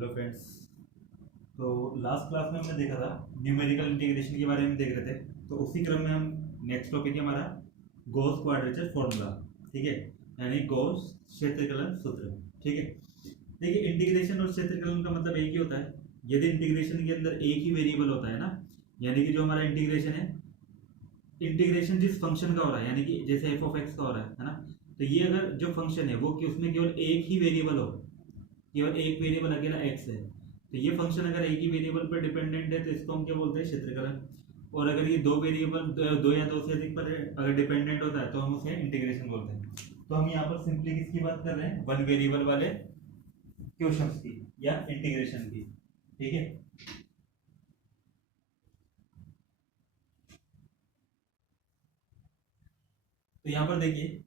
Hello friends. तो last class में हमने देखा था न्यूमेरिकल इंटीग्रेशन के बारे में देख रहे थे। तो उसी क्रम में हम नेक्स्ट टॉपिक है हमारा गॉस क्वाड्रेचर फॉर्मूला। ठीक है, यानी गॉस क्षेत्रकलन सूत्र। ठीक है, देखिए इंटीग्रेशन और क्षेत्रकलन का मतलब एक ही होता है। यदि इंटीग्रेशन के अंदर एक ही वेरिएबल होता है ना, यानी कि जो हमारा इंटीग्रेशन है, इंटीग्रेशन जिस फंक्शन का हो रहा है, यानी कि जैसे एफ ऑफ एक्स का हो रहा है ना, तो ये अगर जो फंक्शन है वो कि उसमें केवल एक ही वेरिएबल हो, केवल एक वेरिएबल अकेला एक्स है, तो ये फंक्शन अगर एक ही वेरिएबल पर डिपेंडेंट है तो इसको हम क्या बोलते हैं, क्षेत्रकलन। और अगर ये दो वेरिएबल दो या दो से अधिक पर अगर डिपेंडेंट होता है तो हम उसे इंटीग्रेशन बोलते हैं। तो हम यहाँ पर सिंपली किसकी बात कर रहे हैं, वन वेरिएबल वाले क्वेश्चंस की या इंटीग्रेशन की। ठीक है, तो यहाँ पर देखिए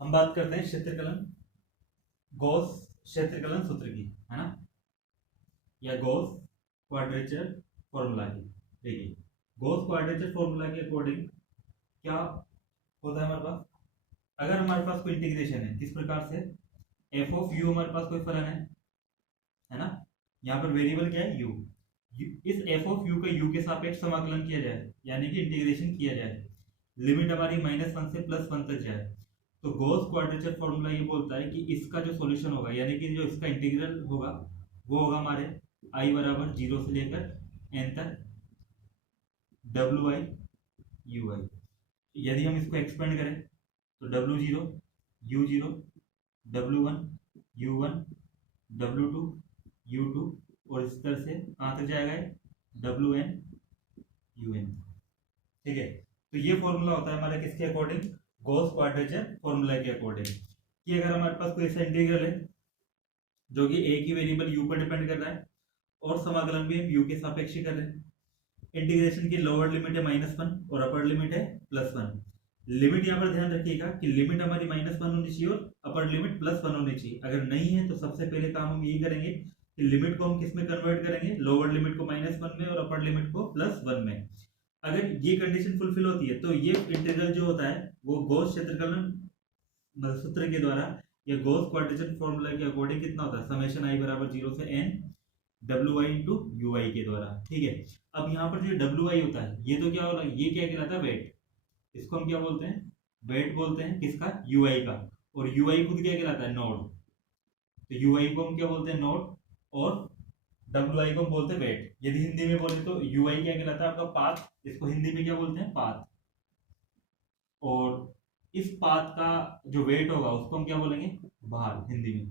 हम बात करते हैं क्षेत्रकलन, गॉस क्षेत्रकलन सूत्र की, है ना, या गॉस क्वाड्रेचर फॉर्मूला की। देखिए गॉस क्वाड्रेचर फॉर्मूला के अकॉर्डिंग क्या होता है हमारे पास, अगर हमारे पास कोई इंटीग्रेशन है किस प्रकार से, एफ ऑफ यू हमारे पास कोई फलन है ना, यहाँ पर वेरिएबल क्या है, यू। इस एफ ऑफ यू का यू के सापेक्ष समाकलन किया जाए, यानी कि इंटीग्रेशन किया जाए, लिमिट हमारी -1 से +1 तक जाए। तो गॉस क्वाड्रेचर फॉर्मूला ये बोलता है कि इसका जो सॉल्यूशन होगा, यानी कि जो इसका इंटीग्रल होगा वो होगा हमारे i बराबर 0 से लेकर n तक wi ui। यदि हम इसको एक्सपेंड करें तो w0 u0 w1 u1 w2 u2 और इस तरह से कहाँ तक जाएगा wn un। ठीक है, तो ये फॉर्मूला होता है हमारा किसके अकॉर्डिंग, गॉस क्वाड्रेचर फॉर्मूला के अकॉर्डिंग, कि अगर हमारे पास कोई ऐसा इंटीग्रल है जो कि एक ही वेरिएबल u पर डिपेंड कर रहा है और समाकलन भी हम u के सापेक्ष कर रहे हैं। इंटीग्रेशन की लोअर लिमिट है -1 और अपर लिमिट है +1। लिमिट यहाँ पर ध्यान रखिएगा कि लिमिट हमारी -1 होनी चाहिए और अपर लिमिट +1 होनी चाहिए। अगर नहीं है तो सबसे पहले काम हम यही करेंगे कि लिमिट को हम किस में कन्वर्ट करेंगे, लोअर लिमिट को -1 में और अपर लिमिट को +1 में। अगर ये कंडीशन फुलफिल होती है तो ये इंटीग्रल जो होता है वो गॉस क्षेत्रकलन सूत्र के द्वारा या गॉस क्वाड्रेचर फॉर्मूला के अकॉर्डिंग कितना होता है, समेशन i बराबर 0 से n wi इंटू ui के द्वारा। ठीक है, अब यहाँ पर जो wi होता है ये तो क्या होगा, ये क्या कहलाता है, वेट। इसको हम क्या बोलते हैं, वेट बोलते हैं किसका, ui का। और ui खुद क्या कहलाता है, नोड। तो ui को हम क्या बोलते हैं, नोड, और wi को हम बोलते हैं वेट। यदि हिंदी में बोले तो ui क्या कहलाता है, आपका पाथ। इसको हिंदी में क्या बोलते हैं, पाथ। और इस पाथ का जो वेट होगा उसको हम क्या बोलेंगे, भार, हिंदी में।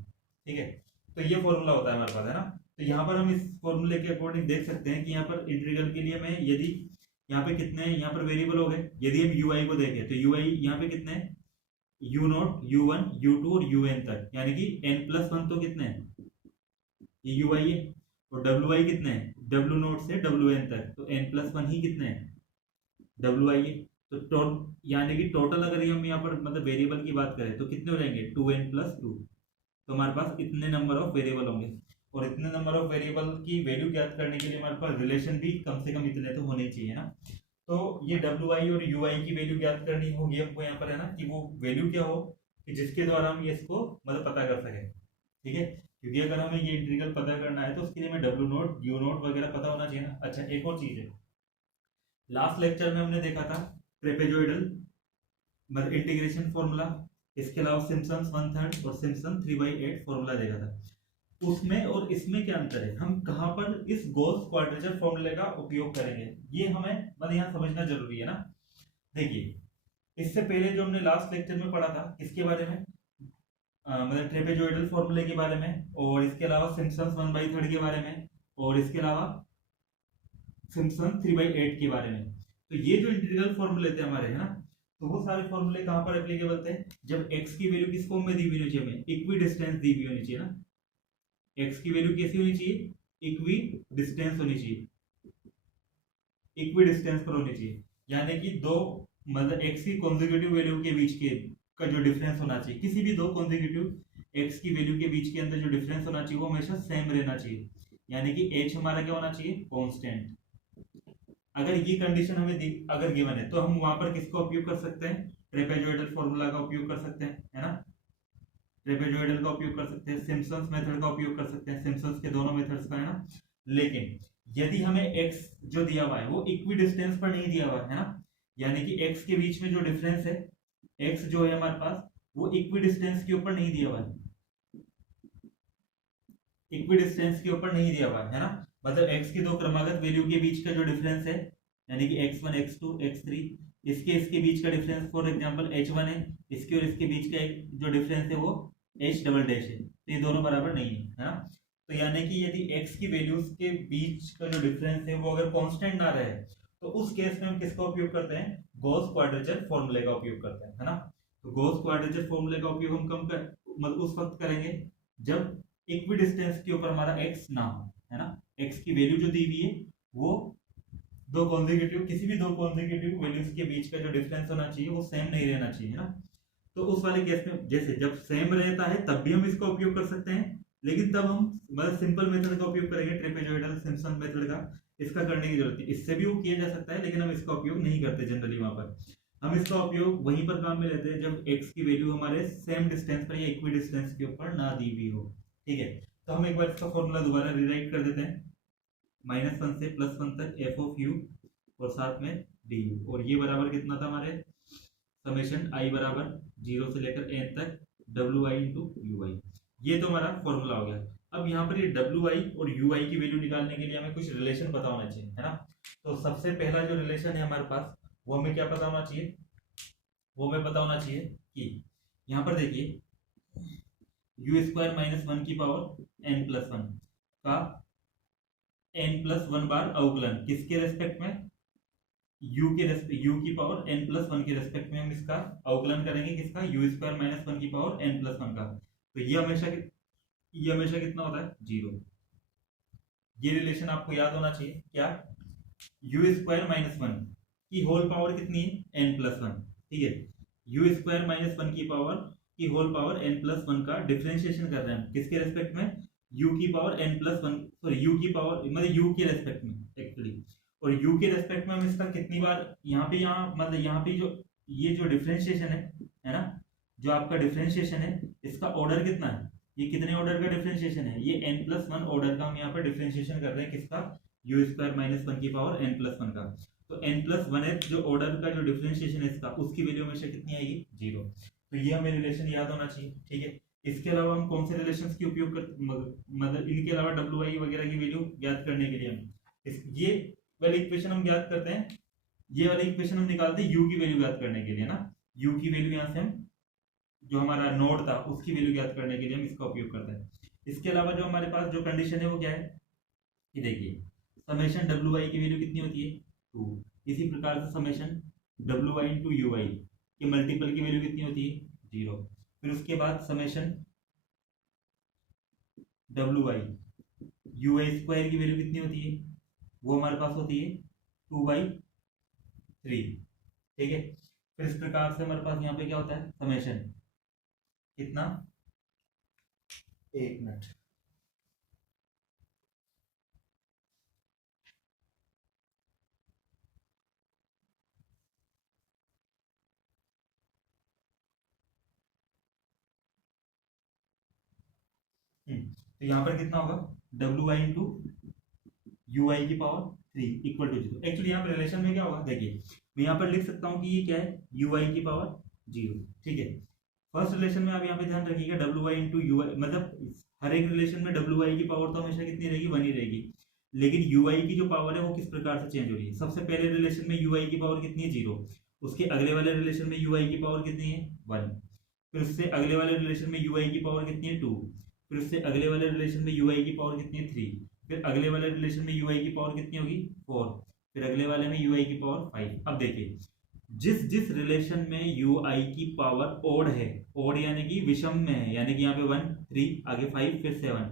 ठीक है, तो ये फॉर्मूला होता है हमारे पास, है ना। तो यहाँ पर हम इस फॉर्मूले के अकॉर्डिंग देख सकते हैं कि यहाँ पर इंटीग्रल के लिए मैं यदि यहाँ पे कितने यहाँ पर वेरिएबल हो गए, यदि हम ui को देखें तो ui यहाँ पे कितने हैं, u0 u1 u2 और un तक, यानी कि n+1 तो कितने हैं, ये ui है। और wi कितने हैं, w0 से wn तक, तो n+1 ही कितने हैं, wi है। तो यानी कि टोटल अगर हम यहाँ पर मतलब वेरिएबल की बात करें तो कितने हो जाएंगे, 2n+2। तो हमारे पास इतने नंबर ऑफ वेरिएबल होंगे, और इतने नंबर ऑफ वेरिएबल की वैल्यू ज्ञात करने के लिए हमारे पास रिलेशन भी कम से कम इतने तो होने चाहिए ना। तो ये wi और ui की वैल्यू ज्ञात करनी होगी हमको यहाँ पर, है ना, कि वो वैल्यू क्या हो कि जिसके द्वारा हम ये इसको मतलब पता कर सकें। ठीक है, क्योंकि अगर हमें ये इंटीग्रल पता करना है तो उसके लिए हमें w0 u0 वगैरह पता होना चाहिए ना। अच्छा, एक और चीज है, लास्ट लेक्चर में हमने देखा था ट्रेपेजॉइडल मतलब इंटीग्रेशन फॉर्मूला, इसके अलावा सिम्पसन्स 1/3 और सिम्पसन 3/8 फॉर्मूला देखा था। उसमें और इसमें क्या अंतर है, हम कहां पर इस गॉस क्वाड्रेचर फॉर्मूले का उपयोग करेंगे, ये हमें मतलब यहाँ समझना जरूरी है ना। देखिए इससे पहले जो हमने लास्ट लेक्चर में पढ़ा था किसके बारे में, मतलब ट्रेपेजॉइडल फॉर्मूले के बारे में, और इसके अलावा सिम्पसन्स 1/3 के बारे में, और इसके अलावा सिम्पसन 3/8 के बारे में। तो ये जो इंटीग्रल फॉर्मूले थे हमारे, है ना, तो वो सारे फॉर्मूले कहां पर एप्लीकेबल थे, जब x की वैल्यू किस फॉर्म में दी हुई होनी चाहिए, हमें इक्वी डिस्टेंस दी हुई होनी चाहिए ना। x की वैल्यू कैसी होनी चाहिए, इक्वी डिस्टेंस होनी चाहिए, इक्वी डिस्टेंस पर होनी चाहिए, यानी कि दो मतलब x की कॉन्जिक्यूटिव वैल्यू के बीच के का जो डिफरेंस होना चाहिए, किसी भी दो कॉन्जिक्यूटिव x की वैल्यू के बीच के अंदर जो डिफरेंस होना चाहिए वो हमेशा सेम रहना चाहिए, यानी कि h हमारा क्या होना चाहिए, कांस्टेंट। अगर ये कंडीशन हमें अगर गिवन है तो हम वहां पर किसका उपयोग कर सकते हैं, ट्रेपेजॉइडल फॉर्मूला का उपयोग कर सकते हैं, है ना। ट्रेपेजॉइडल का उपयोग कर सकते हैं, सिम्पसन्स मेथड का उपयोग कर सकते हैं, सिम्पसन्स के दोनों मेथड्स का है ना। लेकिन यदि हमें x जो दिया हुआ है वो इक्वी डिस्टेंस पर नहीं दिया हुआ है ना, यानी कि x के बीच में जो डिफरेंस है, x जो है हमारे पास वो इक्वी डिस्टेंस के ऊपर नहीं दिया हुआ है, इक्वी डिस्टेंस के ऊपर नहीं दिया हुआ है ना, मतलब x की दो क्रमागत वैल्यू के बीच का जो डिफरेंस है, यानी कि x1 x2 x3, इसके बीच का डिफरेंस फॉर एग्जांपल h1 है, इसके और इसके बीच का एक जो डिफरेंस है वो h डबल डैश है, तो ये दोनों बराबर नहीं है ना। तो यानी कि यदि x की वैल्यूज के बीच का जो डिफरेंस है वो अगर कांस्टेंट ना रहे, तो उस केस में हम किसका उपयोग करते हैं, गॉस क्वाड्रेचर फॉर्मूले का उपयोग करते हैं, है ना। तो गॉस क्वाड्रेचर फॉर्मूले का उपयोग हम मतलब उस वक्त करेंगे जब इक्वी डिस्टेंस के ऊपर हमारा x ना हो, है ना। x की वैल्यू जो दी हुई है वो दो कॉन्जिक्यूटिव, किसी भी दो कॉन्जिक्यूटिव वैल्यूज के बीच का जो डिफरेंस होना चाहिए वो सेम नहीं रहना चाहिए ना। तो उस वाले केस में जैसे जब सेम रहता है तब भी हम इसका उपयोग कर सकते हैं, लेकिन तब हम मतलब सिंपल मेथड का उपयोग करेंगे, ट्रेपेजॉइडल सिम्पसन मेथड का इसका करने की जरूरत है। इससे भी वो किया जा सकता है, लेकिन हम इसका उपयोग नहीं करते जनरली। वहां पर हम इसका उपयोग वहीं पर काम में लेते हैं जब x की वैल्यू हमारे सेम डिस्टेंस पर या इक्वी डिस्टेंस के ऊपर ना दी हुई हो, ठीक है। तो हम एक बार इसका फॉर्मूला दोबारा रिराइट कर देते हैं, -1 से +1 तक f ऑफ u और साथ में du, और ये बराबर कितना था हमारे, समेशन i बराबर 0 से लेकर n तक wi इंटू ui। ये तो हमारा फॉर्मूला हो गया। अब यहाँ पर ये wi और ui की वैल्यू निकालने के लिए हमें कुछ रिलेशन पता होना चाहिए, है ना। तो सबसे पहला जो रिलेशन है हमारे पास वो हमें क्या पता होना चाहिए, वो हमें पता होना चाहिए कि यहाँ पर देखिए u² - 1 की पावर n+1 का n+1 बार अवकलन किसके रेस्पेक्ट में, u की पावर n+1 के रेस्पेक्ट में हम इसका अवकलन करेंगे, किसका, u² - 1 की पावर n+1 का। तो ये हमेशा कितना होता है, 0। ये रिलेशन आपको याद होना चाहिए, क्या, u² - 1 की होल पावर कितनी है, n+1, ठीक है। u² - 1 की होल पावर n+1 का डिफरेंशिएशन कर रहे हैं किसके रेस्पेक्ट में, u की पावर n+1, सॉरी u की पावर मतलब u के रेस्पेक्ट में एक्चुअली, और u के रेस्पेक्ट में हम इसका कितनी बार मतलब यहाँ पे जो ये जो डिफरेंशिएशन है ना, जो आपका डिफरेंशिएशन है इसका ऑर्डर कितना है, ये कितने ऑर्डर का डिफरेंशिएशन है, ये n+1 ऑर्डर का हम यहाँ पर डिफरेंशिएशन कर रहे हैं, किसका, u² - 1 की पावर n+1 का। तो n+1 जो ऑर्डर का जो डिफरेंशिएशन है इसका, उसकी वैल्यू हमेशा कितनी आएगी, 0। तो ये हमें रिलेशन याद होना चाहिए, ठीक है। इसके अलावा हम कौन से रिलेशंस की उपयोग कर, मतलब इनके अलावा wi वगैरह की वैल्यू ज्ञात करने के लिए हम ये वाली इक्वेशन हम ज्ञात करते हैं, ये वाली इक्वेशन हम निकालते हैं u की वैल्यू ज्ञात करने के लिए ना। u की वैल्यू यहाँ से हम जो हमारा नोड था उसकी वैल्यू ज्ञात करने के लिए हम इसका उपयोग करते हैं। इसके अलावा जो हमारे पास जो कंडीशन है वो क्या है, कि देखिए समेशन wi की वैल्यू कितनी होती है, 2। इसी प्रकार से समेशन wi इंटू ui के मल्टीपल की वैल्यू कितनी होती है, 0। फिर उसके बाद समेशन wi ui² की वैल्यू कितनी होती है, वो हमारे पास होती है 2/3, ठीक है। फिर इस प्रकार से हमारे पास यहाँ पे क्या होता है, समेशन कितना, 1 मिनट, तो यहाँ पर कितना होगा, wi इंटू ui की पावर 3 इक्वल टू 0। एक्चुअली यहाँ पर रिलेशन में क्या होगा, देखिए मैं यहाँ पर लिख सकता हूँ कि ये क्या है, ui की पावर 0, ठीक है। फर्स्ट रिलेशन में आप यहाँ पे ध्यान रखिएगा wi इंटू ui, मतलब हर एक रिलेशन में wi की पावर तो हमेशा कितनी रहेगी, 1 ही रहेगी, लेकिन ui की जो पावर है वो किस प्रकार से चेंज हो रही है। सबसे पहले रिलेशन में ui की पावर कितनी है, 0। उसके अगले वाले रिलेशन में ui की पावर कितनी है, 1। फिर उससे अगले वाले रिलेशन में ui की पावर कितनी है, 2। फिर उससे अगले वाले रिलेशन में ui की पावर कितनी है, 3। फिर अगले वाले रिलेशन में ui की पावर कितनी होगी, 4। फिर अगले वाले में ui की पावर 5। अब देखिए जिस जिस रिलेशन में ui की पावर ओड है, ओड यानी कि विषम में है, यानी कि यहाँ पे 1 3 आगे 5 फिर 7,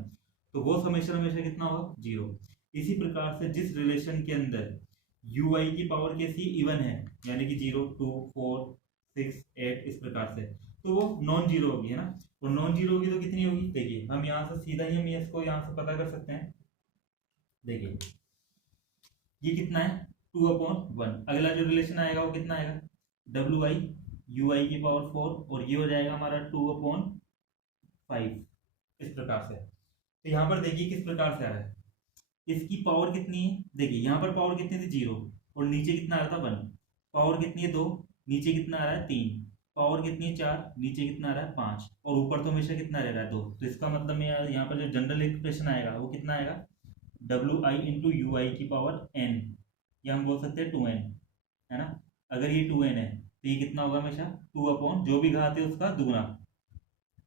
तो वो समेशन हमेशा कितना होगा, 0। इसी प्रकार से जिस रिलेशन के अंदर ui की पावर कैसी इवन है, यानी कि 0 2 4 6 8 इस प्रकार से, तो वो नॉन जीरो होगी, है ना। और नॉन जीरो होगी तो कितनी होगी, देखिए हम यहाँ से सीधा ही हम इसको यहाँ से पता कर सकते हैं। देखिए ये कितना है, 2/1। अगला जो रिलेशन आएगा वो कितना आएगा, wi ui की पावर 4, और ये हो जाएगा हमारा 2/, 5 इस प्रकार से। तो यहाँ पर देखिए किस प्रकार से आ रहा है, इसकी पावर कितनी है, देखिए यहाँ पर पावर कितनी थी 0 और नीचे कितना आ रहा था 1, पावर कितनी है 2, नीचे कितना आ रहा है 3, पावर कितनी है 4, नीचे कितना आ रहा है 5 और ऊपर तो हमेशा कितना रह रहा है 2। तो इसका मतलब में यहाँ पर जो जनरल एक्सप्रेशन आएगा वो कितना आएगा, WI इंटू UI की पावर n, या हम बोल सकते हैं 2n, है ना। अगर ये 2n है तो ये कितना होगा हमेशा 2 अपॉन जो भी घात है उसका दुगना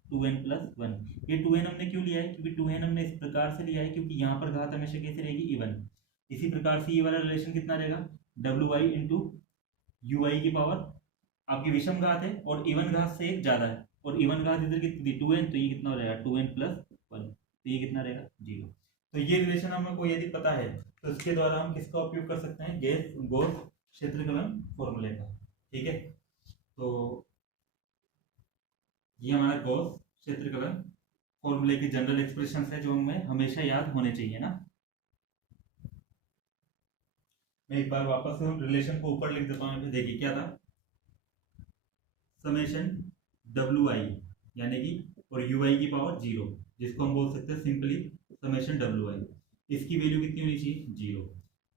2n प्लस 1। ये 2n हमने क्यों लिया है, क्योंकि 2n हमने इस प्रकार से लिया है क्योंकि यहाँ पर घात हमेशा कैसे रहेगी, इवन। इसी प्रकार से ये वाला रिलेशन कितना रहेगा, WI इंटू UI की पावर आपकी विषम घात है और इवन घात से एक ज्यादा है, और इवन घात इधर कितनी 2n, तो ये कितना हो जाएगा 2n प्लस 1, तो ये कितना रहेगा 0। तो ये रिलेशन हमको यदि पता है तो इसके द्वारा हम किसका उपयोग कर सकते हैं, गॉस क्षेत्रफलन फॉर्मूले का। ठीक है, तो ये हमारा गॉस क्षेत्रफलन फॉर्मूले की जनरल एक्सप्रेशन है जो हमें हमेशा याद होने चाहिए ना। मैं एक बार वापस से रिलेशन को ऊपर लिख देता हूँ, देखिए क्या था, समेशन WI यानी कि और UI की पावर 0, जिसको हम बोल सकते हैं सिंपली समेशन WI, इसकी वैल्यू कितनी होनी चाहिए 0।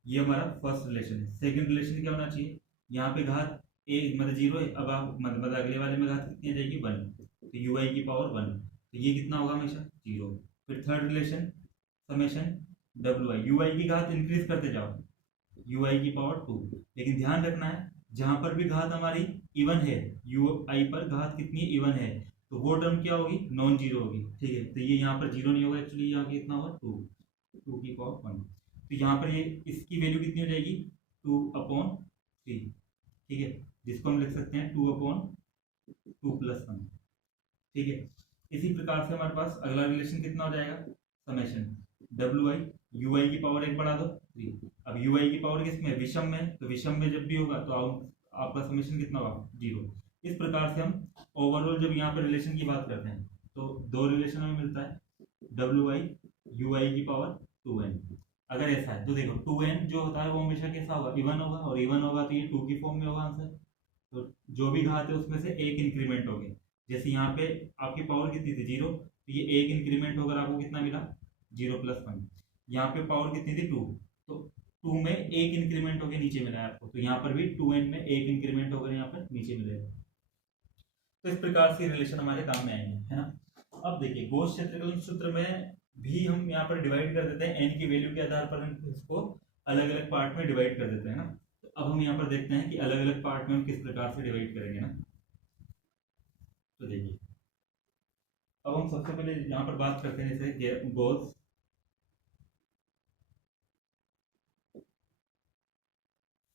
ये हमारा फर्स्ट रिलेशन है। सेकंड रिलेशन क्या होना चाहिए, यहाँ पे घात एक मतलब 0 है, अब आप मतलब अगले वाले में घात कितनी आ जाएगी 1, तो UI की पावर 1, तो ये कितना होगा हमेशा 0। फिर third relation summation WI, UI की घात इंक्रीज करते जाओ, UI की पावर 2, लेकिन ध्यान रखना है जहां पर भी घात हमारी इवन है, UI पर घात कितनी इवन है, तो वो टर्म क्या होगी, नॉन जीरो होगी। ठीक है, तो ये यहाँ पर जीरो नहीं होगा, एक्चुअली यहाँ कितना होगा 2 की पावर 1, तो यहाँ पर ये इसकी वैल्यू कितनी हो जाएगी 2/3। ठीक है, जिसको हम लिख सकते हैं 2/2 प्लस 1। ठीक है, इसी प्रकार से हमारे पास अगला रिलेशन कितना हो जाएगा, समेशन WI UI की पावर 1 बढ़ा दो 3। अब UI की पावर किसमें, विषम में, तो विषम में जब भी होगा तो आपका समेशन कितना होगा 0। इस प्रकार से हम ओवरऑल जब यहाँ पे रिलेशन की बात करते हैं तो दो रिलेशन हमें मिलता है, WI UI की पावर 2n। अगर ऐसा है तो देखो 2n जो होता है वो हमेशा कैसा होगा, इवन होगा, और इवन होगा तो ये 2 की फॉर्म में होगा आंसर। तो जो भी घात है उसमें से एक इंक्रीमेंट हो गया, जैसे यहाँ पे आपकी पावर कितनी थी 0, तो ये एक इंक्रीमेंट होकर आपको कितना मिला 0 प्लस 1। यहाँ पे पावर कितनी थी 2, तो 2 में एक इंक्रीमेंट होकर नीचे मिला है आपको, तो यहाँ पर भी 2n में एक इंक्रीमेंट होकर यहाँ पर नीचे मिलेगा। तो इस प्रकार से रिलेशन हमारे काम में आएंगे, है ना। अब देखिए गॉस क्षेत्रफलन सूत्र में भी हम यहाँ पर डिवाइड कर देते हैं, n की वैल्यू के आधार पर हम इसको अलग अलग पार्ट में डिवाइड कर देते हैं ना। तो अब हम यहाँ पर देखते हैं कि अलग अलग पार्ट में हम किस प्रकार से डिवाइड करेंगे ना। तो देखिए अब हम सबसे पहले यहाँ पर बात करते हैं जैसे Gauss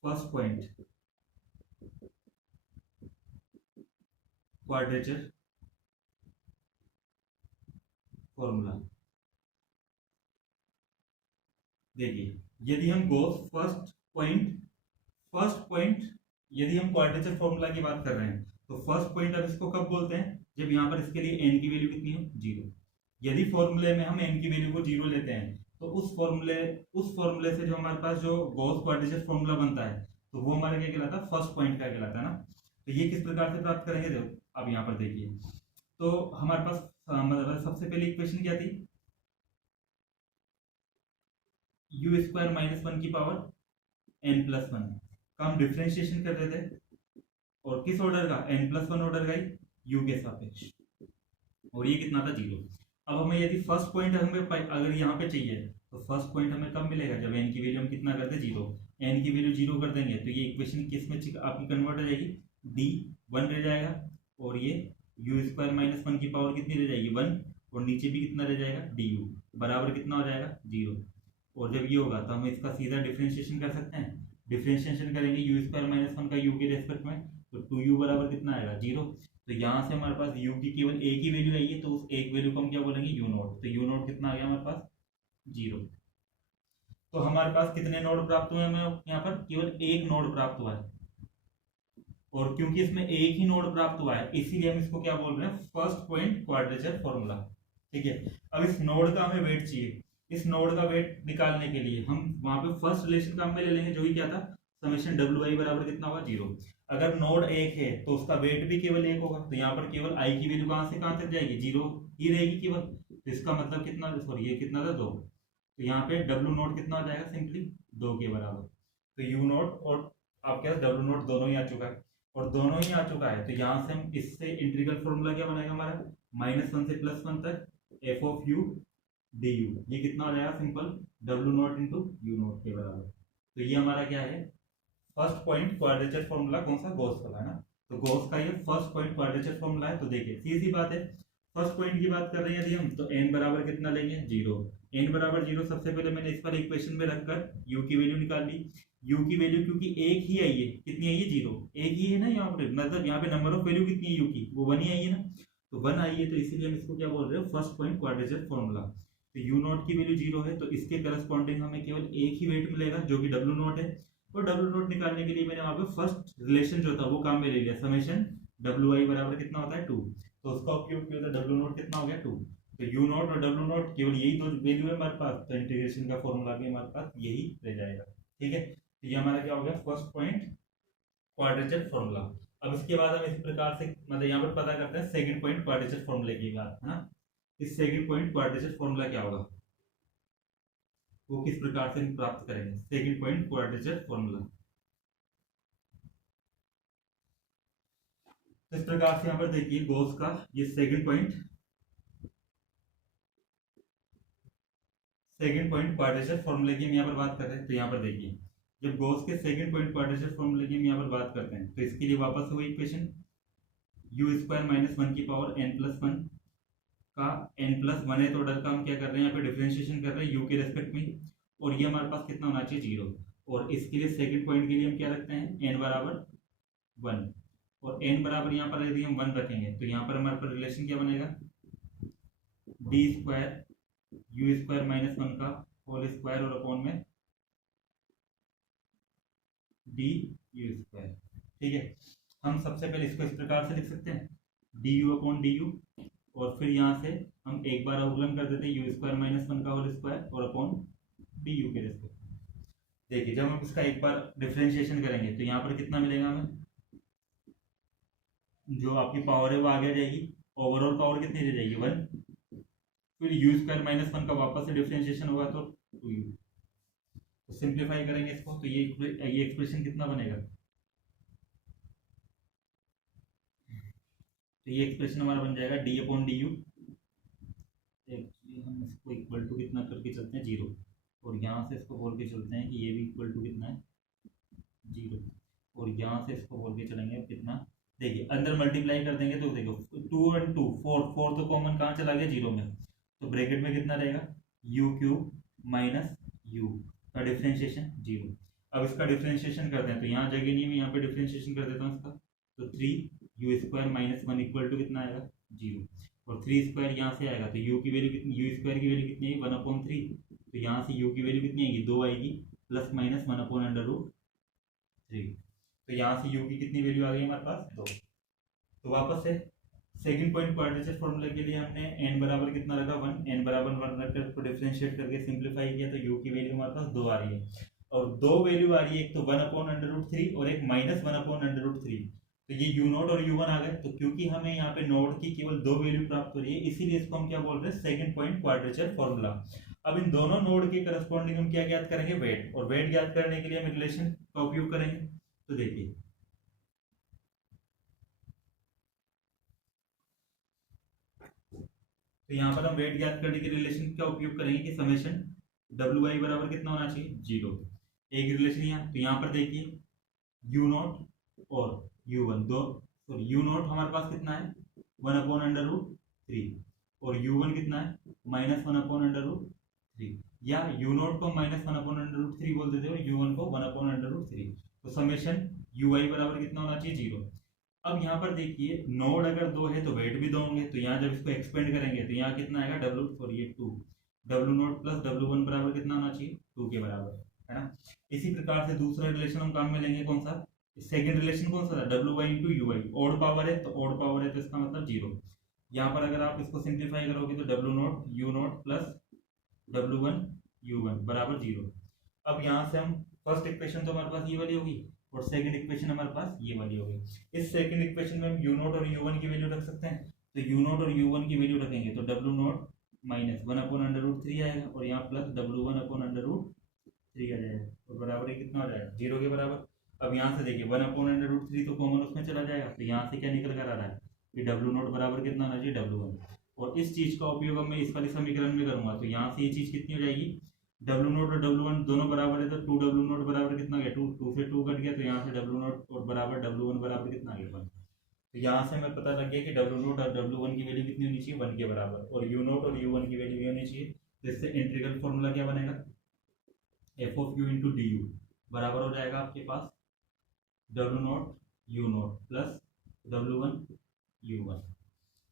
first point quadrature formula. देखिए यदि हम गॉस फर्स्ट पॉइंट यदि हम क्वाड्रेचर फॉर्मूला की बात कर रहे हैं तो फर्स्ट पॉइंट अब इसको कब बोलते हैं, जब यहाँ पर इसके लिए n की वैल्यू कितनी हो 0। यदि फॉर्मूले में हम n की वैल्यू को 0 लेते हैं तो उस फॉर्मूले से जो हमारे पास जो गॉस क्वाड्रेचर फॉर्मूला बनता है तो वो हमारा क्या कहलाता है, फर्स्ट पॉइंट का कहलाता है ना। तो ये किस प्रकार से प्राप्त करेंगे, देखो अब यहाँ पर देखिए, तो हमारे पास मतलब सबसे पहली इक्वेशन क्या थी, u² - 1 की पावर n प्लस 1 का हम डिफ्रेंशिएशन कर रहे थे, और किस ऑर्डर का, n प्लस 1 ऑर्डर का ही u के सापेक्ष, और ये कितना था 0। अब हमें यदि फर्स्ट पॉइंट हमें अगर यहाँ पे चाहिए तो फर्स्ट पॉइंट हमें कब मिलेगा, जब n की वैल्यू हम कितना करते 0, n की वैल्यू 0 कर देंगे तो ये इक्वेशन किस में आपकी कन्वर्ट हो जाएगी, d1 रह जाएगा, और ये u² - 1 की पावर कितनी रह जाएगी 1, और नीचे भी कितना रह जाएगा du बराबर कितना हो जाएगा 0। और जब ये होगा तो हम इसका सीधा डिफरेंशिएशन कर सकते हैं, डिफरेंशिएशन करेंगे u² - 1 का u के रेस्पेक्ट में, तो 2u बराबर कितना आएगा 0। तो यहाँ से हमारे पास u की केवल एक ही वैल्यू आई है, तो उस एक वैल्यू को हम क्या बोलेंगे u0, तो u0 कितना आ गया हमारे पास 0। तो हमारे पास कितने नोड प्राप्त हुए, हमें यहाँ पर केवल एक नोड प्राप्त हुआ है, और क्योंकि इसमें एक ही नोड प्राप्त हुआ है इसीलिए हम इसको क्या बोल रहे हैं, फर्स्ट पॉइंट क्वाड्रेचर फॉर्मूला। ठीक है, अब इस नोड का हमें वेट चाहिए, इस नोड का वेट निकालने के लिए हम वहां पे फर्स्ट रिलेशन काम में ले लेंगे, जो ही क्या था, समेशन WI बराबर कितना होगा 0। अगर नोड एक है तो उसका वेट भी केवल एक होगा, तो यहाँ पर केवल i की वैल्यू कहां से कहां तक जाएगी, 0 ही रहेगी केवल, तो इसका मतलब कितना, सॉरी ये कितना था 2, तो यहाँ पे डब्ल्यू नोट कितना हो जाएगा सिंपली 2 के बराबर। तो यू नोट और आपके पास डब्ल्यू नोट दोनों ही आ चुका है, और दोनों ही आ चुका है, तो यहाँ से हम इससे इंटीग्रल फॉर्मूला क्या बनेगा हमारा, -1 से +1 तक F of U D you, ये कितना हो जाएगा simple W note into you note के बराबर। तो ये हमारा क्या है, फर्स्ट पॉइंट क्वाड्रेचर फॉर्मूला, कौन सा, गॉस वाला है ना, तो गॉस का ये फर्स्ट पॉइंट क्वाड्रेचर फॉर्मूला है। तो देखिए सीधी बात है, फर्स्ट पॉइंट की बात कर रहे हैं यदि हम, तो n बराबर कितना लेंगे 0, n बराबर 0 सबसे पहले मैंने इस पर इक्वेशन में रखकर u की वैल्यू निकाल ली। u की वैल्यू क्योंकि एक ही आई है, कितनी आई है 0, एक ही है ना यहाँ पे, मतलब यहाँ पे नंबर ऑफ वैल्यू कितनी है u की, वो 1 ही आई है ना, तो 1 आई है, तो इसीलिए हम इसको क्या बोल रहे हैं, फर्स्ट पॉइंट क्वाड्रेचर फॉर्मूला। तो u नॉट की वैल्यू 0 है, तो इसके करस्पॉन्डिंग हमें केवल एक ही वेट मिलेगा जो कि w नॉट है, और w नॉट निकालने के लिए मैंने वहां पे फर्स्ट रिलेशन जो था वो काम में ले लिया, समेशन wi बराबर कितना होता है 2, तो उसका उपयोग किया, तो w नॉट कितना हो गया 2, तो u नॉट और w नॉट केवल यही दो वैल्यू है हमारे पास, तो इंटीग्रेशन का फॉर्मूला भी हमारे पास यही रह जाएगा। ठीक है, तो ये हमारा क्या हो गया, फर्स्ट पॉइंट क्वाड्रेचर फॉर्मूला। अब इसके बाद हम इस प्रकार से मतलब यहाँ पर पता करते हैं सेकंड पॉइंट क्वाड्रेचर फॉर्मूले की बात है ना, इस सेकंड पॉइंट क्वाड्रेचर फॉर्मूला क्या होगा, वो किस प्रकार से हम प्राप्त करेंगे, सेकंड पॉइंट क्वाड्रेचर फॉर्मूला। तो इस प्रकार से यहाँ पर देखिए गॉस का ये सेकंड पॉइंट क्वाड्रेचर फॉर्मूले की हम यहाँ पर बात कर रहे हैं, तो यहाँ पर देखिए जब गॉस के सेकंड पॉइंट क्वाड्रेचर फॉर्मूले की हम यहाँ पर बात करते हैं, तो इसके लिए वापस से वही इक्वेशन u² - 1 की पावर n+1 का n+1 है, तो ऑर्डर का हम क्या कर रहे हैं, यहाँ पे डिफरेंशिएशन कर रहे हैं u के रेस्पेक्ट में, और ये हमारे पास कितना होना चाहिए 0, और इसके लिए सेकंड पॉइंट के लिए हम क्या रखते हैं n बराबर 1, और n बराबर यहाँ पर यदि हम 1 रखेंगे तो यहाँ पर हमारे पास रिलेशन क्या बनेगा, d² u² - 1 का होल स्क्वायर और अपॉन में डी u²। ठीक है, हम सबसे पहले इसको इस प्रकार से लिख सकते हैं du/du, और फिर यहाँ से हम एक बार अवकलन कर देते हैं u² - 1 का होल स्क्वायर और अपॉन du के रेस्पेक्ट। देखिए जब हम इसका एक बार डिफरेंशिएशन करेंगे तो यहाँ पर कितना मिलेगा हमें, जो आपकी पावर है वो आगे जाएगी, ओवरऑल पावर कितनी रह जाएगी 1, फिर u² - 1 का वापस से डिफरेंशिएशन होगा तो 2u, तो सिंप्लीफाई करेंगे इसको, तो ये एक्सप्रेशन कितना बनेगा, तो ये एक्सप्रेशन हमारा बन जाएगा d/du, एक्चुअली हम इसको इक्वल टू कितना करके चलते हैं 0, और यहाँ से इसको बोल के चलते हैं कि ये भी इक्वल टू कितना है 0, और यहाँ से इसको बोल के चलेंगे कितना, देखिए अंदर मल्टीप्लाई कर देंगे तो देखो 2 और 2 4 तो कॉमन कहाँ चला गया 0 में, तो ब्रैकेट में कितना रहेगा u³ - u का डिफरेंशिएशन 0। अब इसका डिफरेंशिएशन करते हैं, तो यहाँ जगह नहीं, मैं यहाँ पे डिफरेंशिएशन कर देता हूँ इसका, तो 3u² - 1 इक्वल टू कितना आएगा 0, और 3² यहाँ से आएगा, तो u की वैल्यू कितनी, u² की वैल्यू कितनी है 1/3, तो यहाँ से u की वैल्यू कितनी आएगी 2 आएगी, प्लस माइनस 1/√3, तो यहाँ से u की कितनी वैल्यू आ गई हमारे पास 2। तो वापस से सेकंड पॉइंट क्वाड्रेचर फॉर्मूले के लिए हमने n बराबर कितना रखा 1, n बराबर 1 रखकर उसको डिफरेंशिएट करके सिंप्लीफाई किया, तो u की वैल्यू हमारे पास 2 आ रही है, और 2 वैल्यू आ रही है, एक तो 1/√3 और एक -1/√3, तो ये u नॉट और u1 आ गए, तो क्योंकि हमें यहाँ पे नोड की केवल 2 वैल्यू प्राप्त हो रही है, इसीलिए इसको हम क्या बोल रहे हैं सेकंड पॉइंट क्वाड्रेचर फॉर्मूला। अब इन दोनों नोड के करस्पॉन्डिंग हम क्या ज्ञात करेंगे, वेट, और वेट ज्ञात करने के लिए हम रिलेशन का उपयोग करेंगे। तो देखिए तो यहाँ पर हम वेट ज्ञात करने के रिलेशन का उपयोग करेंगे कि समेशन wi बराबर कितना होना चाहिए 0, एक रिलेशन यहाँ, तो यहाँ पर देखिए u नॉट और u1 दो, तो u नॉट हमारे पास कितना है 1/√3, और u1 कितना है -1/√3, या u नॉट को -1/√3 बोल देते हो, u1 को 1/√3, तो समेशन ui बराबर कितना होना चाहिए 0। अब यहाँ पर देखिए नोड अगर 2 है तो वेट भी 2 होंगे, तो यहाँ जब इसको एक्सपेंड करेंगे तो यहाँ कितना आएगा w नॉट प्लस w1 बराबर कितना होना चाहिए 2 के बराबर, है ना। इसी प्रकार से दूसरा रिलेशन हम काम में लेंगे, कौन सा, सेकंड रिलेशन कौन सा था wi × ui, ऑड पावर है, तो ऑड पावर है तो इसका मतलब 0। यहाँ पर अगर आप इसको सिंप्लीफाई करोगे तो w not u not plus w1 u1 बराबर 0। अब यहाँ से हम फर्स्ट इक्वेशन तो हमारे पास ये वाली होगी, और सेकंड इक्वेशन हमारे पास ये वाली होगी। इस सेकंड इक्वेशन में हम u नॉट और u1 की वैल्यू रख सकते हैं, तो यू नॉट और यू वन की वैल्यू रखेंगे तो डब्ल्यू नॉट माइनस 1/√3 आएगा और यहाँ प्लस W1/√3 आ जाएगा और बराबर ये कितना हो जाएगा 0 के बराबर। अब यहाँ से देखिए 1/√3 तो कॉमन उसमें चला जाएगा, तो यहाँ से क्या निकल कर आ रहा है कि डब्ल्यू नॉट बराबर कितना होना चाहिए W1। और इस चीज़ का उपयोग अब मैं इस वाले समीकरण में करूंगा, तो यहाँ से ये चीज़ कितनी हो जाएगी, डब्ल्यू नॉट और W1 दोनों बराबर है तो 2W नॉट बराबर कितना गया 2 से 2 कट गया, तो यहाँ से डब्ल्यू नॉट और बराबर W1 बराबर कितना गया 1। तो यहाँ से हमें पता लग गया कि डब्ल्यू नॉट और W1 की वैल्यू कितनी होनी चाहिए 1 के बराबर, और यू नॉट और U1 की वैल्यू भी होनी चाहिए। जिससे इंटीग्रल फॉर्मूला क्या बनेगा, F of U into D U बराबर हो जाएगा आपके पास W naught U naught plus W1 U1।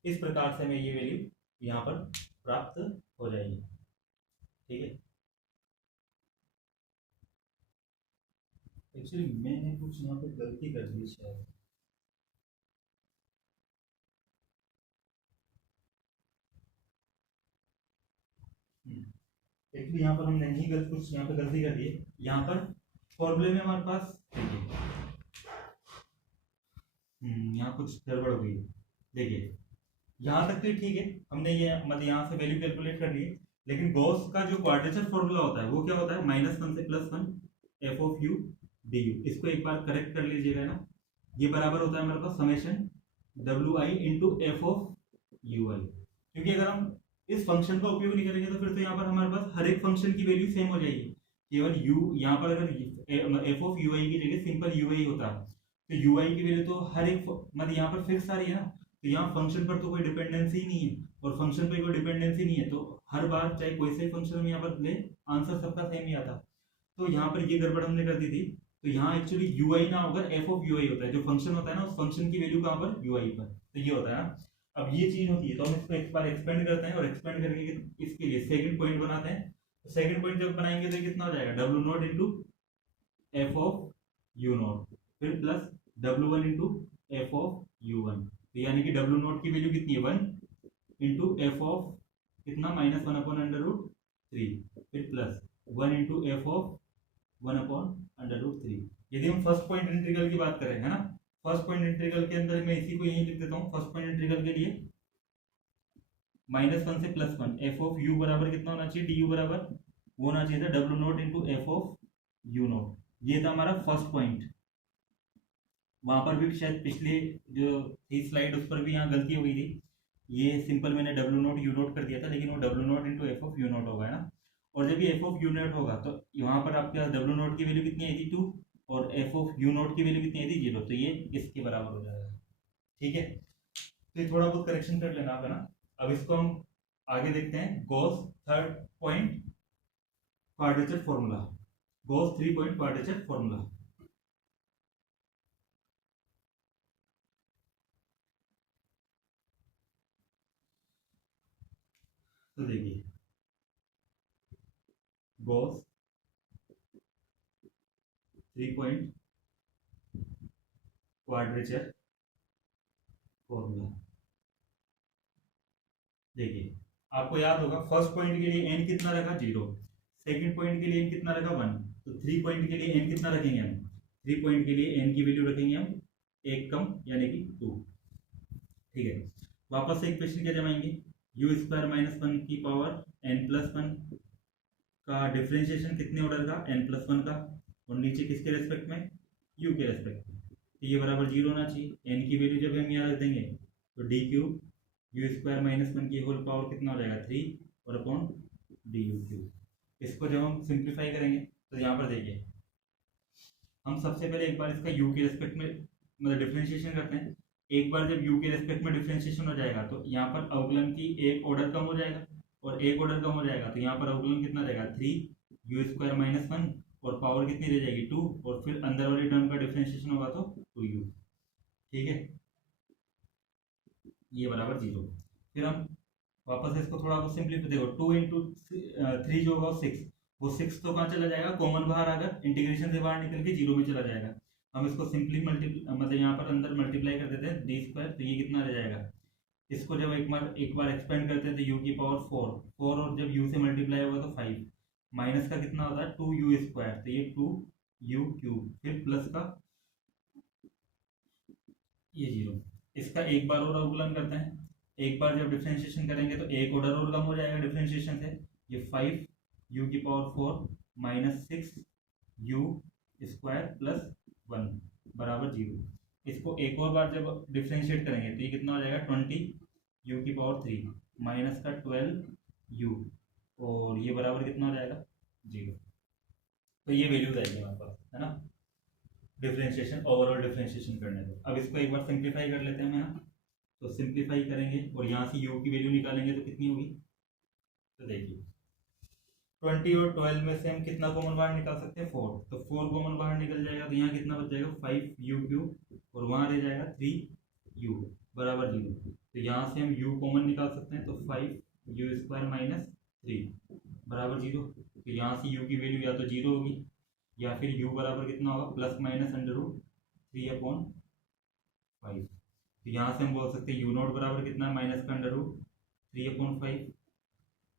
इस प्रकार से हमें ये वैल्यू यहाँ पर प्राप्त हो जाएगी। ठीक है, एक्चुअली मैंने कुछ यहाँ पे गलती कर दी शायद। एक्चुअली यहाँ पर हमने ही गलत कुछ यहाँ पे गलती कर दी है। यहाँ पर फॉर्मूले में हमारे पास यहाँ कुछ गड़बड़ हो गई है। देखिए यहाँ तक तो ठीक है, हमने ये मतलब यहाँ से वैल्यू कैलकुलेट कर ली है, लेकिन गॉस का जो क्वाड्रेचर फॉर्मूला होता है वो क्या होता है -1 से +1 F of U D you. इसको एक बार करेक्ट कर लीजिएगा ना, ये बराबर होता है हमारे पास summation W I into F of U I. क्योंकि अगर हम इस फंक्शन का उपयोग नहीं करेंगे तो फिर तो यहाँ पर हमारे पास हर एक फंक्शन की वैल्यू सेम हो जाएगी। केवल यू यहाँ पर अगर एफ ऑफ यू आई की जगह सिंपल यू आई होता तो यू आई की वैल्यू तो हर एक मतलब यहाँ पर फिक्स आ रही है ना, तो यहाँ फंक्शन पर तो कोई डिपेंडेंसी ही नहीं है, और फंक्शन पर कोई डिपेंडेंसी नहीं है तो हर बार चाहे कोई से फंक्शन हम यहाँ पर ले आंसर सबका सेम ही आता। तो यहाँ पर ये गड़बड़ हमने कर दी थी, तो यहाँ एक्चुअली यू आई ना होकर एफ ऑफ यू आई होता है, जो फंक्शन होता है ना उस फंक्शन की वैल्यू कहाँ पर यू आई पर, तो ये होता है ना। अब ये चीज होती है तो हम इसको एक बार एक्सपेंड करते हैं और एक्सपेंड करके इसके लिए सेकंड पॉइंट बनाते हैं। तो सेकंड पॉइंट जब बनाएंगे तो कितना हो जाएगा W naught into F of U naught फिर plus W1 into F of U1, तो यानी कि डब्ल्यू नॉट की वैल्यू कितनी है 1 इंटू एफ ऑफ कितना -1/√3 फिर प्लस 1 इंटू एफ ऑफ 1/√3। यदि हम फर्स्ट पॉइंट इंटीग्रल की बात करें है ना, फर्स्ट पॉइंट इंटीग्रल के अंदर मैं इसी को यहीं लिख देता हूँ। फर्स्ट पॉइंट इंटीग्रल के लिए -1 से +1 एफ ऑफ यू बराबर कितना होना चाहिए डी यू बराबर वो होना चाहिए था W naught into F of U not. ये था हमारा फर्स्ट पॉइंट। वहां पर भी शायद पिछले जो थी स्लाइड उस पर भी यहाँ गलती हो गई थी, ये सिंपल मैंने डब्ल्यू नॉट यू नॉट कर दिया था, लेकिन वो W naught into F of U not होगा है ना। और जब ये एफ ऑफ यू नॉट होगा तो यहाँ पर आपके पास डब्ल्यू नॉट की वैल्यू कितनी आई थी 2 और एफ ऑफ यू नॉट की वैल्यू कितनी आई थी 0, तो ये इसके बराबर हो जाएगा। ठीक है, तो ये थोड़ा बहुत करेक्शन कर लेना आप है ना। अब इसको हम आगे देखते हैं Gauss third point quadrature formula, Gauss 3 point quadrature formula. तो देखिए गॉस 3 पॉइंट क्वाड्रेचर फॉर्मूला। देखिए आपको याद होगा फर्स्ट पॉइंट के लिए n कितना रखा 0, सेकंड पॉइंट के लिए n कितना रखा 1, तो 3 पॉइंट के लिए n कितना रखेंगे हम 3 पॉइंट के लिए n की वैल्यू रखेंगे हम एक कम यानी कि 2। ठीक है, वापस से इक्वेशन क्या जमाएंगे u² - 1 की पावर n+1 का डिफरेंशिएशन कितने ऑर्डर का n+1 का, और नीचे किसके रेस्पेक्ट में u के रेस्पेक्ट में, तो ये बराबर 0 होना चाहिए। n की वैल्यू जब हम यहाँ रख देंगे तो d³ u² - 1 की होल पावर कितना हो जाएगा 3 और अपॉन du³। इसको जब हम सिंप्लीफाई करेंगे तो यहाँ पर देखिए हम सबसे पहले एक बार इसका u के रेस्पेक्ट में मतलब डिफरेंशिएशन करते हैं। एक बार जब u के रेस्पेक्ट में डिफरेंशिएशन हो जाएगा तो यहाँ पर अवकलन की एक ऑर्डर कम हो जाएगा, और एक ऑर्डर कम हो जाएगा तो यहाँ पर अवकलन कितना रहेगा 3u² - 1 और पावर कितनी रह जाएगी 2, और फिर अंदर वाली टर्म का डिफरेंशिएशन होगा तो 2u। ठीक है, ये बराबर 0। फिर हम वापस इसको थोड़ा बहुत सिंपलीफाई देखो 2 इंटू 3 जो होगा 6, वो 6 तो कहाँ चला जाएगा कॉमन बाहर आकर इंटीग्रेशन से बाहर निकल के 0 में चला जाएगा। हम इसको सिंपली मतलब यहाँ पर अंदर मल्टीप्लाई कर देते हैं d², तो ये कितना रह जाएगा। इसको जब एक बार एक्सपेंड करते हैं तो u की पावर 4 और जब u से मल्टीप्लाई होगा तो 5, माइनस का कितना होता है 2u², तो ये 2u³, फिर प्लस का ये 0। इसका एक बार और अवकलन करते हैं, एक बार जब डिफरेंशिएशन करेंगे तो एक ऑर्डर और कम हो जाएगा डिफरेंशिएशन से। ये 5 u की power 4 minus 6 u square plus 1 बराबर 0। इसको एक और बार जब डिफरेंशिएट करेंगे तो ये कितना हो जाएगा 20 u की पावर 3 माइनस का 12 u और ये बराबर कितना हो जाएगा 0। तो ये वैल्यूज आएगी हमारे पास, है ना, डिफरेंशिएशन, ओवरऑल डिफरेंशिएशन करने को। अब इसको एक बार सिंप्लीफाई कर लेते हैं हम यहाँ। तो सिंप्लीफाई करेंगे और यहाँ से u की वैल्यू निकालेंगे तो कितनी होगी, तो देखिए 20 और 12 में से हम कितना कॉमन बाहर निकाल सकते हैं 4, तो 4 कॉमन बाहर निकल जाएगा तो यहाँ कितना बच जाएगा 5u³ और वहाँ रह जाएगा 3u बराबर 0। तो यहाँ से हम u कॉमन निकाल सकते हैं तो 5u² माइनस 3 बराबर 0। तो यहाँ से u की वैल्यू या तो 0 होगी या फिर u बराबर कितना होगा प्लस माइनस √3/5। तो यहाँ से हम बोल सकते हैं u0 बराबर कितना है माइनस का √3/5,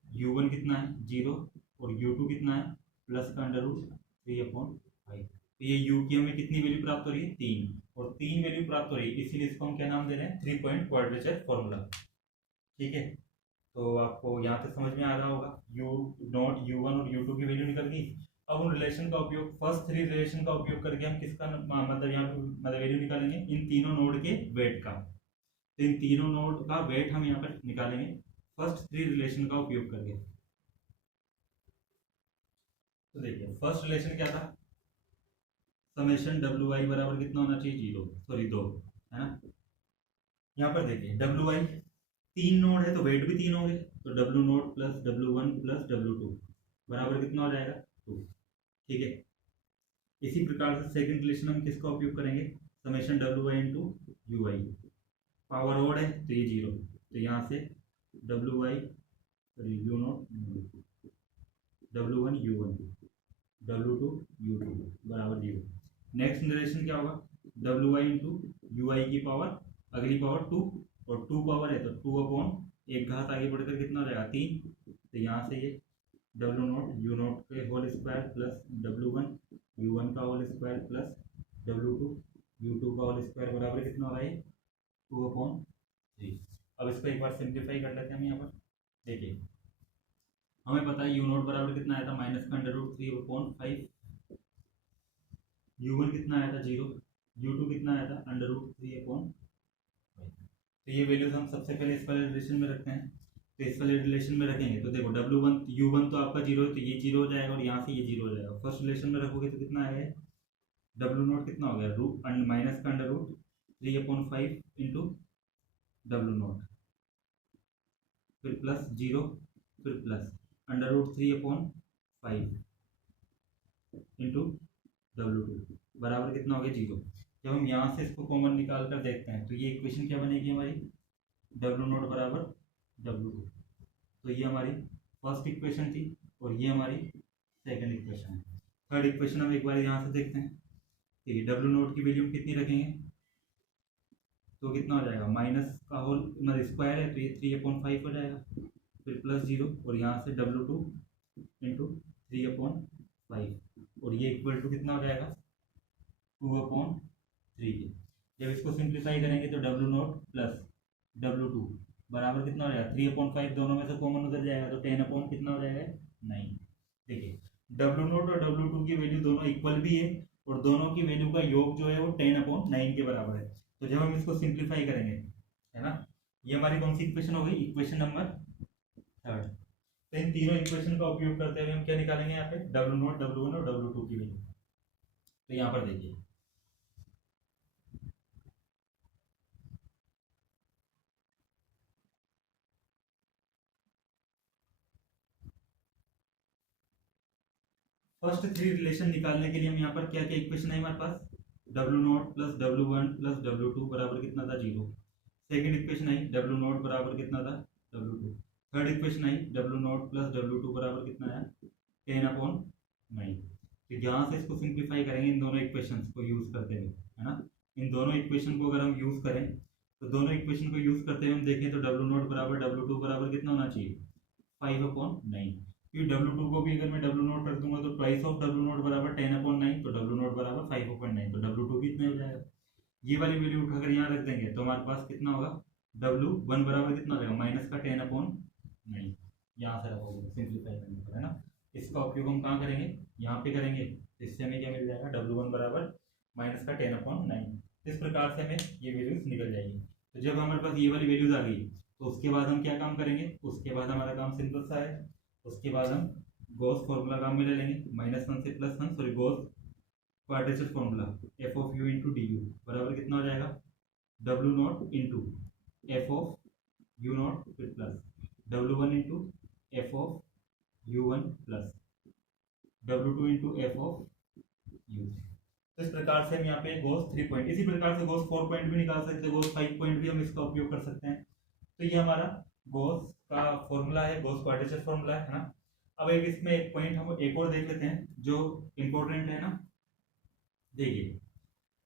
u1 कितना है 0 और u2 कितना है प्लस का √3/5। तो ये u की हमें कितनी वैल्यू प्राप्त हो रही है 3, और 3 वैल्यू प्राप्त हो रही है, इसीलिए इसको हम क्या नाम दे रहे हैं 3 पॉइंट क्वाड्रेचर फॉर्मूला। ठीक है, तो आपको यहाँ तक समझ में आ रहा होगा, u0 u1 और u2 की वैल्यू निकल गई। अब उन रिलेशन का उपयोग, फर्स्ट 3 रिलेशन का उपयोग करके हम किसका मतलब यहाँ पे मतलब वैल्यू निकालेंगे इन तीनों नोड के वेट का। तो इन तीनों नोड का वेट हम यहाँ पर निकालेंगे फर्स्ट 3 रिलेशन का उपयोग करके। तो देखिए फर्स्ट रिलेशन क्या था, समेशन wi बराबर कितना होना चाहिए 2, है ना। यहाँ पर देखिए wi 3 नोड है तो वेट भी 3 होंगे, तो w0 plus w1 plus w2 बराबर कितना हो जाएगा 2। ठीक है, इसी प्रकार से सेकंड रिलेशन हम किसका उपयोग करेंगे, summation wi into ui, power ओड है तो ये 0, तो यहाँ से wi u0 w1 u1 w2 u2 बराबर 0। नेक्स्ट रिलेशन क्या होगा wi इंटू ui की पावर अगली पावर 2 और 2 पावर है तो 2/1 घात आगे बढ़कर कितना हो जाएगा 3। तो यहाँ से ये w0 u0 के whole square plus w1 u1 का whole square plus w2 u2 का होल स्क्वायर बराबर कितना हो रहा है 2/3। अब इसको एक बार सिंप्लीफाई कर लेते हैं हम यहाँ पर। देखिए हमें पता है u0 बराबर कितना आया था माइनस का √3/5, u1 कितना आया था 0, u2 कितना आया था √3/5। तो ये वैल्यूज हम सबसे पहले इस वाले रिलेशन में रखते हैं। तो इस वाले रिलेशन में रखेंगे तो देखो w1 u1 तो आपका 0 है तो ये 0 हो जाएगा और यहाँ से ये 0 हो जाएगा। फर्स्ट रिलेशन में रखोगे तो कितना आएगा w0 कितना हो गया माइनस का √3/5 इंटू w0 फिर प्लस 0 फिर प्लस √3/5 इंटू w2 बराबर कितना हो गया 0। जब हम यहाँ से इसको कॉमन निकाल कर देखते हैं तो ये इक्वेशन क्या बनेगी हमारी w0 बराबर w2। तो ये हमारी फर्स्ट इक्वेशन थी और ये हमारी सेकंड इक्वेशन है। थर्ड इक्वेशन हम एक बार यहाँ से देखते हैं। ठीक है, w0 की वैल्यू कितनी रखेंगे तो कितना हो जाएगा माइनस का होल मतलब स्क्वायर है तो ये 3/5 हो जाएगा, फिर प्लस 0 और यहाँ से w2 इंटू 3/5 और ये इक्वल टू कितना हो जाएगा 2/3। जब इसको सिंप्लीफाई करेंगे तो w0 प्लस w2 बराबर कितना हो जाएगा 3/5, दोनों में से कॉमन उधर जाएगा तो 10 कितना हो जाएगा 9। देखिए w0 और w2 की वैल्यू दोनों इक्वल भी है और दोनों की वैल्यू का योग जो है वो 10/9 के बराबर है। तो जब हम इसको सिंप्लीफाई करेंगे, है ना, ये हमारी कौन सी इक्वेशन हो गई इक्वेशन नंबर 3। तो इन तीनों इक्वेशन का उपयोग करते हुए हम क्या निकालेंगे यहाँ पे w0 w1 और w2 की वैल्यू। तो यहाँ पर देखिए फर्स्ट 3 रिलेशन निकालने के लिए हम यहाँ पर क्या क्या इक्वेशन है हमारे पास w0 plus w1 plus w2 बराबर कितना था 0। सेकंड इक्वेशन आई w0 बराबर कितना था w2। थर्ड इक्वेशन आई w0 प्लस w2 बराबर कितना आया 10/9। तो यहाँ से इसको सिंप्लीफाई करेंगे इन दोनों इक्वेशंस को यूज करते हुए, है ना। इन दोनों इक्वेशन को अगर हम यूज करें तो दोनों इक्वेशन को यूज करते हुए हम देखें तो w0 बराबर w2 बराबर कितना होना चाहिए 5/9। क्योंकि w2 को भी अगर मैं w0 कर दूंगा तो ट्वाइस ऑफ w0 बराबर 10/9, तो w0 बराबर 5/9, तो w2 भी इतना हो जाएगा। ये वाली वैल्यू उठाकर यहाँ रख देंगे तो हमारे पास कितना होगा W1 बराबर कितना हो जाएगा माइनस का 10/9, यहाँ से रखोगे सिंप्लीफाई करने पर, है ना। इसका उपयोग हम कहाँ करेंगे, यहाँ पे करेंगे। इससे हमें क्या मिल जाएगा, W1 बराबर माइनस का 10/9। इस प्रकार से हमें ये वैल्यूज निकल जाएगी। तो जब हमारे पास ये वाली वैल्यूज आ गई तो उसके बाद हम क्या काम करेंगे, उसके बाद हमारा काम सिंपल सा है। उसके बाद हम गॉस फॉर्मूला काम में ले लेंगे, -1 से +1, sorry Gauss quadrature formula f of u into D U बराबर कितना हो जाएगा, W0 into f of u0 फिर plus W1 into f of u1 plus W2 into f of u। तो इस प्रकार से हम यहाँ पे गोस 3 पॉइंट, इसी प्रकार से गोस 4 पॉइंट भी निकाल सकते हैं, गोस 5 पॉइंट भी हम इसका उपयोग कर सकते हैं। तो ये हमारा गोस का फॉर्मूला है, गोस क्वाड्रेचर फॉर्मूला है ना। अब एक इसमें एक पॉइंट हम एक और देख लेते हैं जो इंपॉर्टेंट है ना। देखिए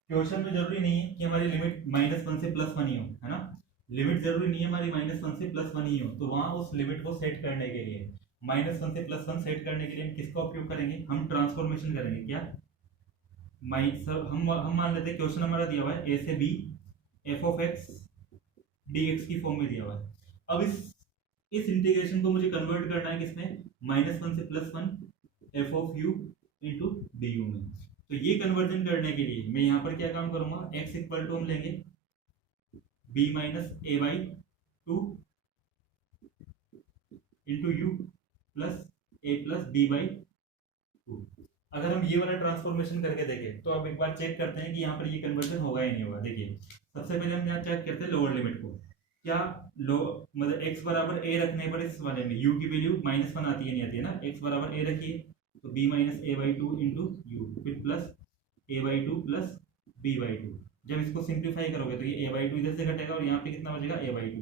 क्वेश्चन में जरूरी नहीं है कि हमारी लिमिट -1 से +1 ही हो, है ना। लिमिट जरूरी नहीं है हमारी -1 से +1 ही हो, तो वहां उस लिमिट को सेट करने के लिए -1 से +1 सेट करने के लिए हम किसका उपयोग करेंगे, हम ट्रांसफॉर्मेशन करेंगे। क्या हम मान लेते हैं क्वेश्चन हमारा दिया हुआ है a से b f of x dx की फॉर्म में दिया हुआ है। अब इस इंटीग्रेशन को मुझे कन्वर्ट करना है किसमें, -1 से +1 f of u into D you में। तो ये कन्वर्जन करने के लिए मैं यहाँ पर क्या काम करूंगा, x इक्वल टू हम लेंगे b minus a/2 into you plus a+b/2। अगर हम ये वाला ट्रांसफॉर्मेशन करके देखें तो अब एक बार चेक करते हैं कि यहाँ पर ये कन्वर्जन होगा ही नहीं होगा। देखिए सबसे पहले हम यहाँ चेक करते हैं लोअर लिमिट को, क्या लो मतलब x बराबर a रखने पर इस वाले में u की वैल्यू -1 आती है नहीं आती है ना। x बराबर a रखिए तो b minus a/2 into you फिर प्लस a/2 प्लस b/2। जब इसको सिंप्लीफाई करोगे तो ये a/2 इधर से घटेगा और यहाँ पे कितना बचेगा a/2,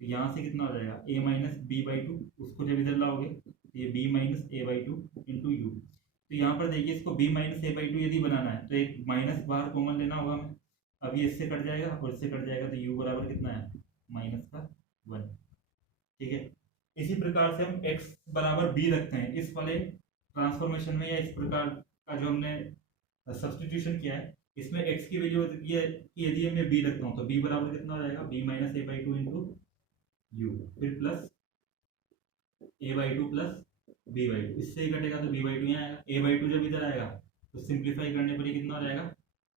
तो यहाँ से कितना हो जाएगा a माइनस b/2। उसको जब इधर लाओगे तो ये b minus a/2 into you. तो यहाँ पर देखिए इसको b माइनस a/2 यदि बनाना है तो एक माइनस बाहर कॉमन लेना होगा हमें। अब ये इससे कट जाएगा और इससे कट जाएगा तो u बराबर कितना है -1। ठीक है, इसी प्रकार से हम x बराबर b रखते हैं इस वाले ट्रांसफॉर्मेशन में, या इस प्रकार का जो हमने सब्स्टिट्यूशन किया है इसमें x की वैल्यू यदि मैं b रखता हूँ तो b बराबर कितना हो जाएगा, b minus a/2 into you फिर प्लस a/2 प्लस b/2। इससे ही कटेगा तो b/2 यहाँ आएगा, a/2 जब इधर आएगा तो सिंप्लीफाई करने पर कितना हो जाएगा,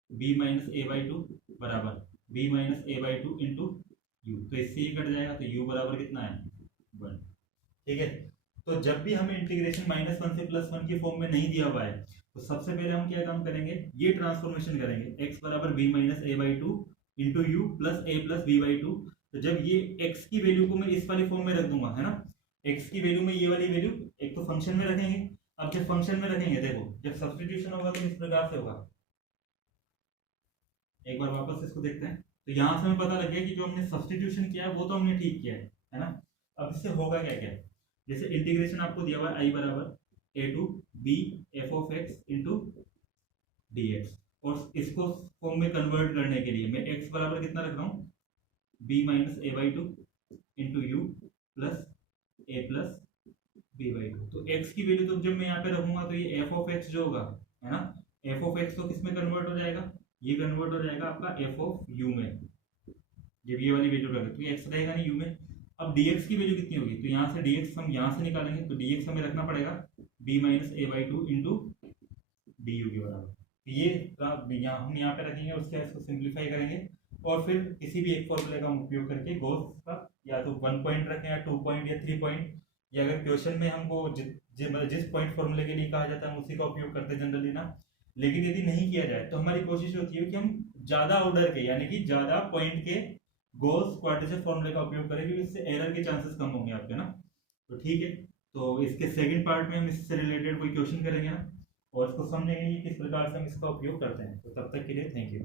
b माइनस a/2 बराबर b minus a/2 into you. तो इससे ही कट जाएगा तो u बराबर कितना है 1। ठीक है, तो जब भी हमें इंटीग्रेशन -1 से +1 की फॉर्म में नहीं दिया हुआ है तो सबसे पहले हम क्या काम करेंगे, ये ट्रांसफॉर्मेशन करेंगे x बराबर b minus a/2 into you plus a+b/2। तो जब ये x की वैल्यू को मैं इस वाली फॉर्म में रख दूंगा, है ना, x की वैल्यू में ये वाली वैल्यू एक तो फंक्शन में रखेंगे। अब जब फंक्शन में रखेंगे देखो जब सब्स्टिट्यूशन होगा तो इस प्रकार से होगा। एक बार वापस इसको देखते हैं तो यहां से हमें पता लग गया कि जो हमने सब्स्टिट्यूशन किया है वो तो हमने ठीक किया है ना। अब इससे होगा क्या क्या, जैसे इंटीग्रेशन आपको दिया हुआ है i बराबर a to b f of x into dx, और इसको फॉर्म में कन्वर्ट करने के लिए मैं x बराबर कितना रख रहा हूँ, b minus a/2 into you plus a+b/2। तो x की वैल्यू तो जब मैं यहाँ पे रखूंगा तो ये f ऑफ x जो होगा, है ना, f ऑफ x तो किस में कन्वर्ट हो जाएगा, ये कन्वर्ट हो जाएगा आपका f ऑफ u में। जब ये वाली वैल्यू रखें तो ये x रहेगा नहीं u में। अब dx की वैल्यू कितनी होगी, तो यहाँ से dx हम यहाँ से निकालेंगे तो dx हमें रखना पड़ेगा b minus a/2 into D you के बराबर। ये हम यहाँ पे रखेंगे, उसके बाद इसको सिंप्लीफाई करेंगे और फिर किसी भी एक फॉर्मूले का उपयोग करके गॉस का या तो 1 पॉइंट रखें या 2 पॉइंट या 3 पॉइंट, या अगर क्वेश्चन में हमको जिस पॉइंट फॉर्मूले के लिए कहा जाता है हम उसी का उपयोग करते हैं जनरली ना। लेकिन यदि नहीं किया जाए तो हमारी कोशिश होती है कि हम ज्यादा ऑर्डर के यानी कि ज्यादा पॉइंट के गॉस क्वाड्रेचर फॉर्मूले का उपयोग करें, क्योंकि इससे एरर के चांसेस कम होंगे आपके ना। तो ठीक है, तो इसके सेकंड पार्ट में हम इससे रिलेटेड कोई क्वेश्चन करेंगे ना और इसको समझेंगे कि किस प्रकार से हम इसका उपयोग करते हैं। तो तब तक के लिए थैंक यू।